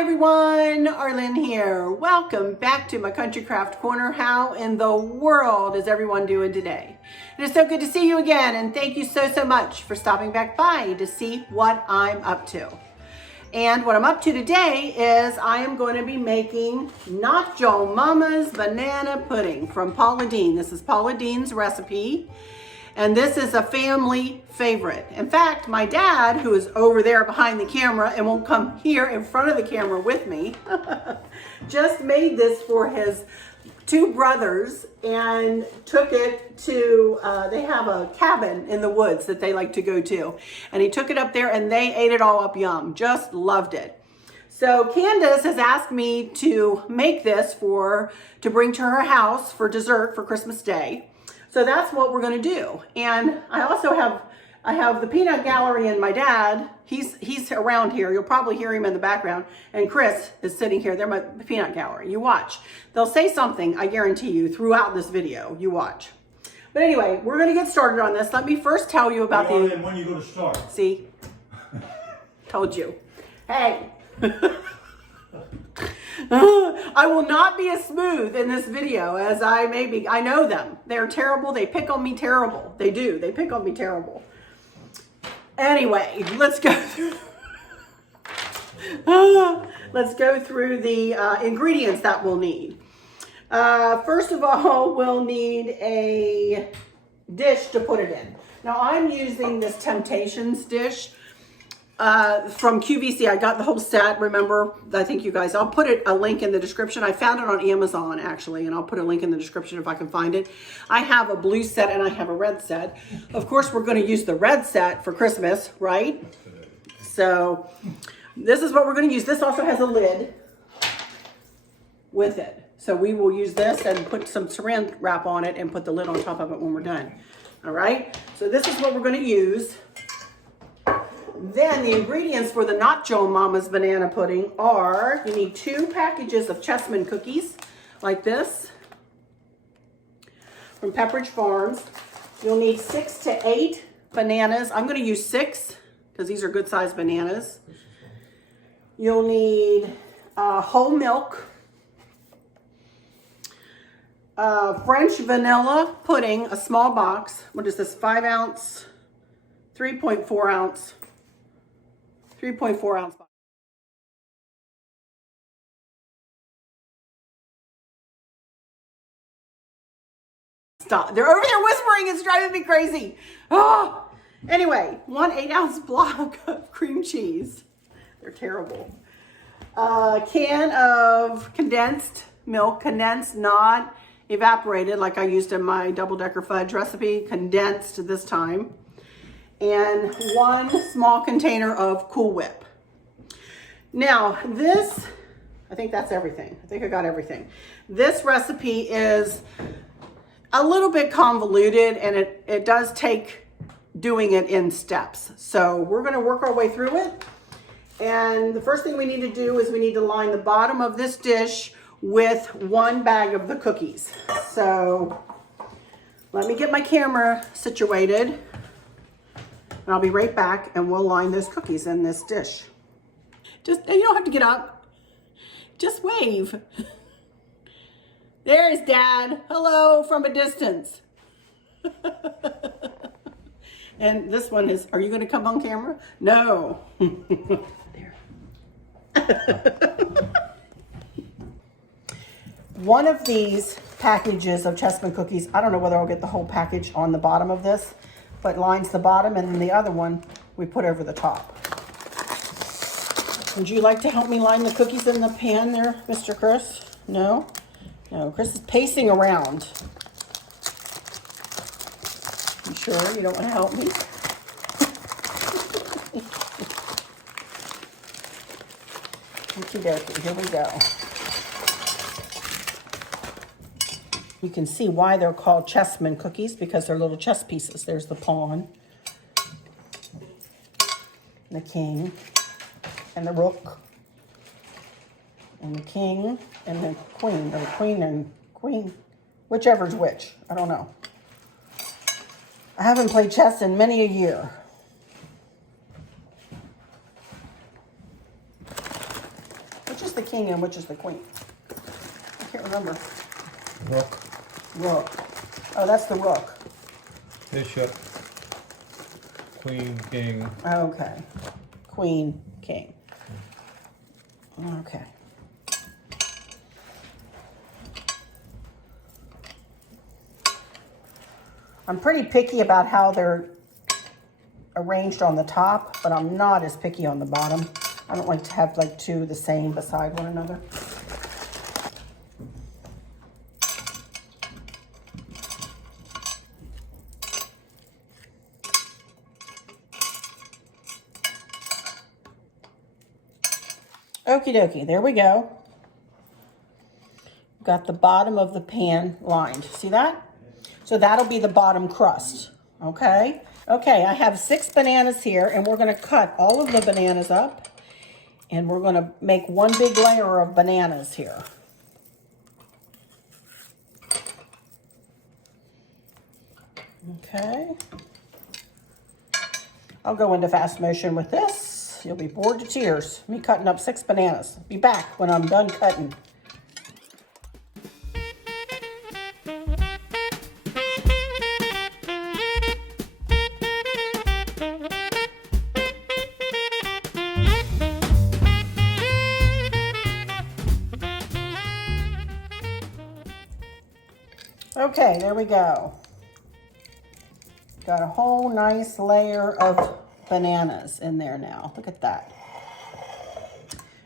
everyone, Arlene here. Welcome back to my Country Craft Corner. How in the world is everyone doing today? It is so good to see you again, and thank you so much for stopping back by to see what I'm up to. And what I'm up to today is I am going to be making Not Your Mama's banana pudding from Paula Deen. This is Paula Deen's recipe. And this is a family favorite. In fact, my dad, who is over there behind the camera and won't come here in front of the camera with me, just made this for his two brothers and took it to, they have a cabin in the woods that they like to go to. And he took it up there and they ate it all up yum. Just loved it. So Candace has asked me to make this to bring to her house for dessert for Christmas Day. So that's what we're going to do. And I also have the peanut gallery and my dad. He's around here. You'll probably hear him in the background. And Chris is sitting here. They're my peanut gallery. You watch. They'll say something, I guarantee you, throughout this video. You watch. But anyway, we're going to get started on this. Let me first tell you about when you go to start. See? Told you. Hey. I will not be as smooth in this video as I may be. I know them. They're terrible. They pick on me terrible. They do. They pick on me terrible. Anyway, let's go through. Let's go through the ingredients that we'll need. First of all, we'll need a dish to put it in. Now, I'm using this Temptations dish. From QVC. I got the whole set, remember? I think you guys, I'll put a link in the description. I found it on Amazon, actually, and I'll put a link in the description if I can find it. I have a blue set and I have a red set. Of course, we're going to use the red set for Christmas, right? So this is what we're going to use. This also has a lid with it. So we will use this and put some saran wrap on it and put the lid on top of it when we're done. All right? So this is what we're going to use. Then the ingredients for the Not Your Mama's banana pudding are, you need 2 packages of chessmen cookies, like this, from Pepperidge Farms. You'll need 6 to 8 bananas. I'm going to use 6 because these are good sized bananas. You'll need whole milk, French vanilla pudding, a small box. What is this, 5 ounce, 3.4 ounce. 3.4 ounce box. Stop. They're over there whispering. It's driving me crazy. Oh. Anyway, 1 8-ounce block of cream cheese. They're terrible. A can of condensed milk. Condensed, not evaporated like I used in my double-decker fudge recipe. Condensed this time. And 1 small container of Cool Whip. Now this, I think that's everything. I think I got everything. This recipe is a little bit convoluted and it does take doing it in steps. So we're going to work our way through it. And the first thing we need to do is we need to line the bottom of this dish with 1 bag of the cookies. So let me get my camera situated. And I'll be right back and we'll line those cookies in this dish. You don't have to get up. Just wave. There's Dad. Hello from a distance. And this one is, are you going to come on camera? No. There. One of these packages of chessmen cookies, I don't know whether I'll get the whole package on the bottom of this, but lines the bottom, and then the other one we put over the top. Would you like to help me line the cookies in the pan there, Mr. Chris? No? No, Chris is pacing around. You sure you don't want to help me? Okie dokie, here we go. You can see why they're called chessmen cookies, because they're little chess pieces. There's the pawn, the king, and the rook, and the king, and the queen, or queen and queen, whichever's which. I don't know. I haven't played chess in many a year. Which is the king and which is the queen? I can't remember. Rook. Rook. Oh, that's the rook. Bishop. Queen, king. Okay. Queen, king. Okay. I'm pretty picky about how they're arranged on the top, but I'm not as picky on the bottom. I don't like to have like two the same beside one another. Okie dokie, there we go. Got the bottom of the pan lined. See that? So that'll be the bottom crust, okay? Okay, I have 6 bananas here, and we're gonna cut all of the bananas up, and we're gonna make one big layer of bananas here. Okay. I'll go into fast motion with this. You'll be bored to tears. Me cutting up 6 bananas. Be back when I'm done cutting. Okay, there we go. Got a whole nice layer of bananas in there now. Look at that.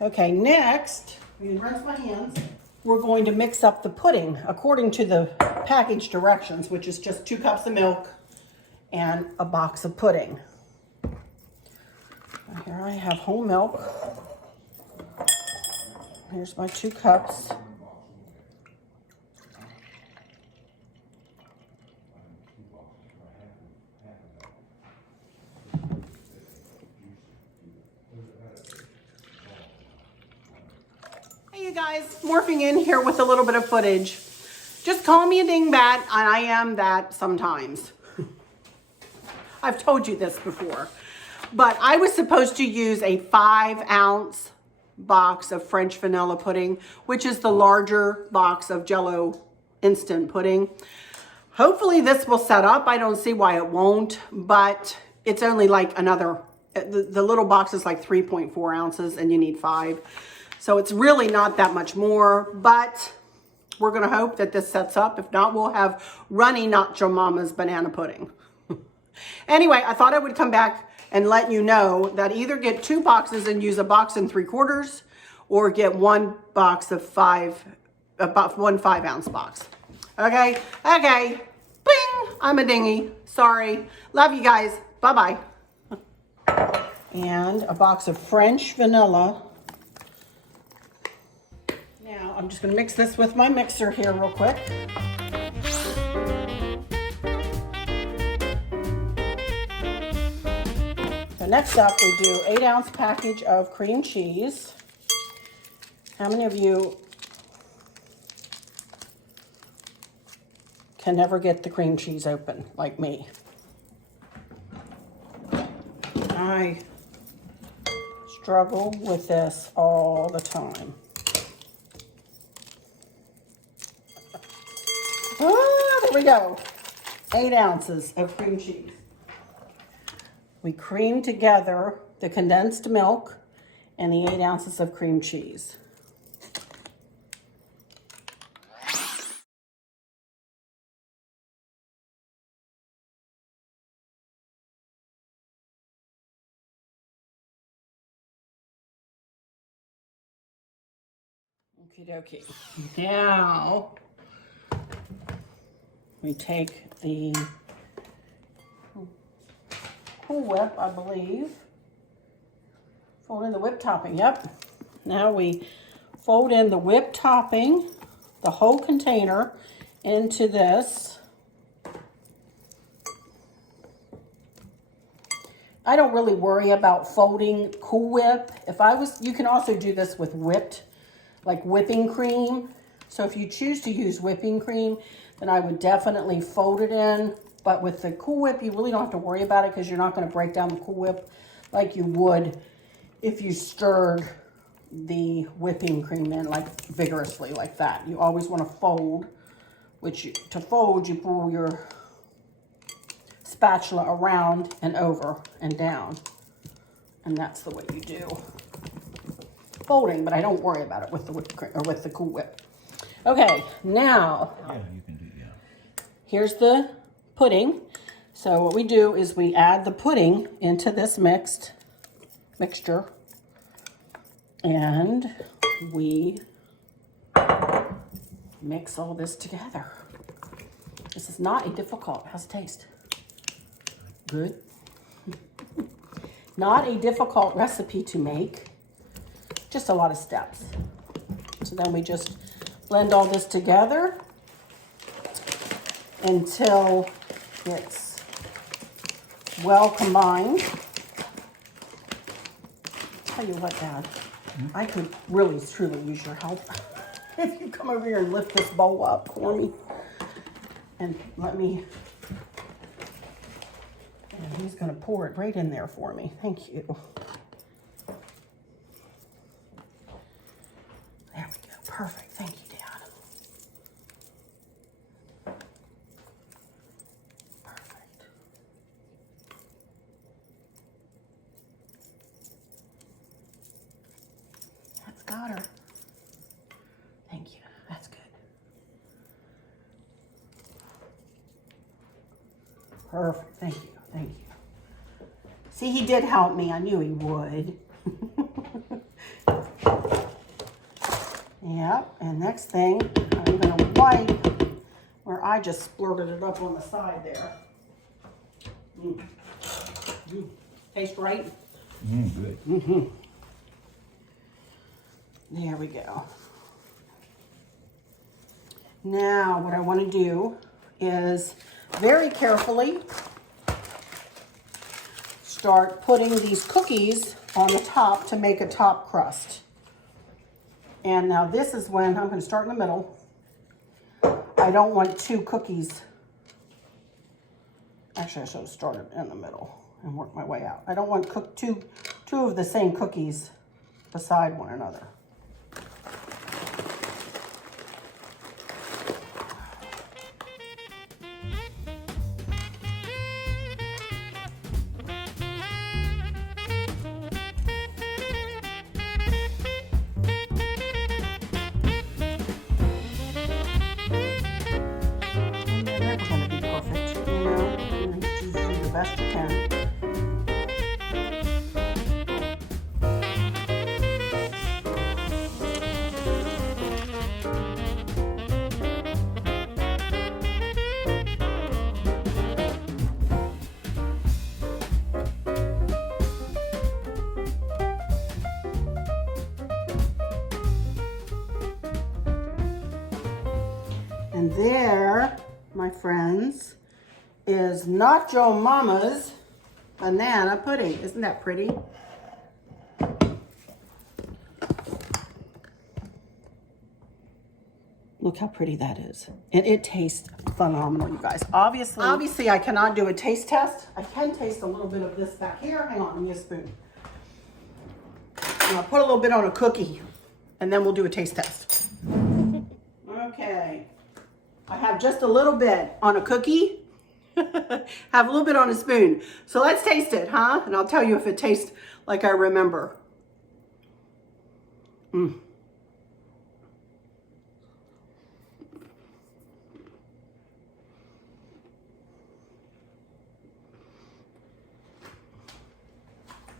Okay, next, I'm gonna rinse my hands. We're going to mix up the pudding according to the package directions, which is just 2 cups of milk and a box of pudding. Here I have whole milk. Here's my 2 cups. Hey you guys, morphing in here with a little bit of footage. Just call me a dingbat, and I am that sometimes. I've told you this before. But I was supposed to use a 5-ounce box of French vanilla pudding, which is the larger box of Jell-O instant pudding. Hopefully this will set up. I don't see why it won't, but it's only like another, the little box is like 3.4 ounces and you need 5. So it's really not that much more, but we're gonna hope that this sets up. If not, we'll have runny Nacho Mama's banana pudding. Anyway, I thought I would come back and let you know that either get 2 boxes and use a box and 3/4, or get 1 box of 5, about 1 5-ounce box. Okay, okay, bing, I'm a dingy, sorry. Love you guys, bye-bye. And a box of French vanilla. Now, I'm just gonna mix this with my mixer here real quick. So next up, we do 8-ounce package of cream cheese. How many of you can never get the cream cheese open like me? I struggle with this all the time. Oh, there we go. 8 ounces of cream cheese. We cream together the condensed milk and the 8 ounces of cream cheese. Okie dokie. Now we take the Cool Whip, I believe. Fold in the whip topping, yep. Now we fold in the whip topping, the whole container, into this. I don't really worry about folding Cool Whip. You can also do this with whipping cream. So if you choose to use whipping cream, then I would definitely fold it in. But with the Cool Whip, you really don't have to worry about it because you're not going to break down the Cool Whip like you would if you stirred the whipping cream in like vigorously like that. You always want to fold, to fold you pull your spatula around and over and down. And that's the way you do folding, but I don't worry about it with the whipped cream or with the Cool Whip. Okay, now you can do here's the pudding. So what we do is we add the pudding into this mixture, and we mix all this together. This is not a difficult. How's it taste? Good. Not a difficult recipe to make. Just a lot of steps. So then we just blend all this together until it's well combined. Tell you what, Dad, I could really truly use your help if you come over here and lift this bowl up for me and let me. And he's going to pour it right in there for me. Thank you. There we go. Perfect. Thank you, Dad. Perfect. That's got her. Thank you. That's good. Perfect. Thank you. Thank you. See, he did help me. I knew he would. Yep. And next thing, I'm going to wipe where I just splurted it up on the side there. Taste right? Good. There we go. Now, what I want to do is very carefully start putting these cookies on the top to make a top crust. And now this is when I'm going to start in the middle. I don't want two cookies. Actually, I should have started in the middle and worked my way out. I don't want two of the same cookies beside one another. Best you can. And there, my friends, is Nacho Mama's banana pudding. Isn't that pretty? Look how pretty that is. And it tastes phenomenal, you guys. Obviously, I cannot do a taste test. I can taste a little bit of this back here. Hang on, give me a spoon. I'll put a little bit on a cookie, and then we'll do a taste test. Okay. I have just a little bit on a cookie. Have a little bit on a spoon. So let's taste it, huh? And I'll tell you if it tastes like I remember.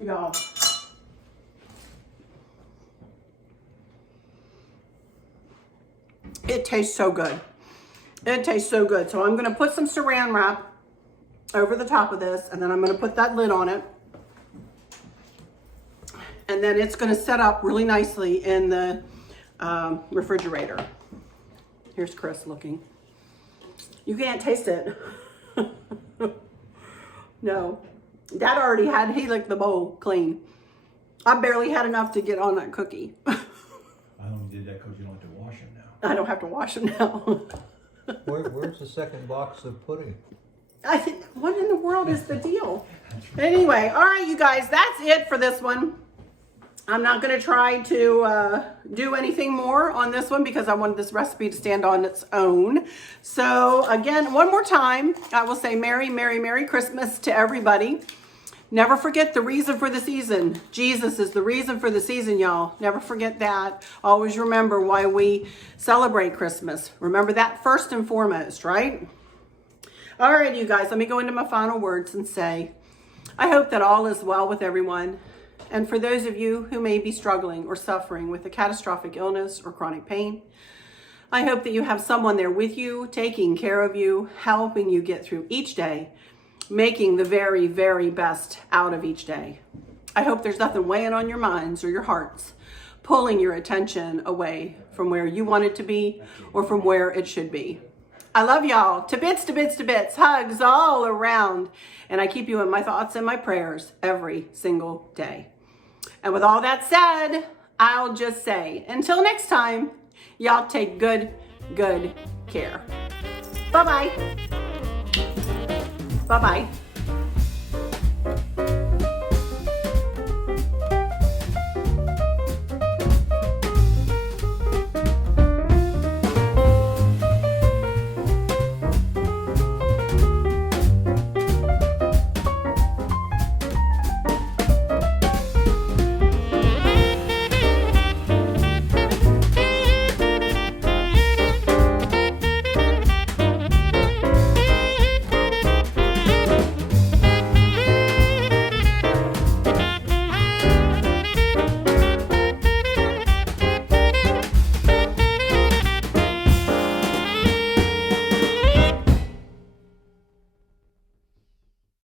Y'all. It tastes so good. It tastes so good. So I'm going to put some saran wrap over the top of this, and then I'm going to put that lid on it. And then it's going to set up really nicely in the refrigerator. Here's Chris looking. You can't taste it. No. Dad already he licked the bowl clean. I barely had enough to get on that cookie. I only did that because you don't have to wash them now. I don't have to wash them now. Where's the second box of pudding? I think, what in the world is the deal? Anyway, all right, you guys, that's it for this one. I'm not going to try to do anything more on this one because I wanted this recipe to stand on its own. So again, one more time, I will say Merry, Merry, Merry Christmas to everybody. Never forget the reason for the season. Jesus is the reason for the season, y'all. Never forget that. Always remember why we celebrate Christmas. Remember that first and foremost, right? All right, you guys, let me go into my final words and say, I hope that all is well with everyone. And for those of you who may be struggling or suffering with a catastrophic illness or chronic pain, I hope that you have someone there with you, taking care of you, helping you get through each day, making the very, very best out of each day. I hope there's nothing weighing on your minds or your hearts, pulling your attention away from where you want it to be or from where it should be. I love y'all. To bits, to bits, to bits. Hugs all around. And I keep you in my thoughts and my prayers every single day. And with all that said, I'll just say, until next time, y'all take good care. Bye-bye. Bye-bye.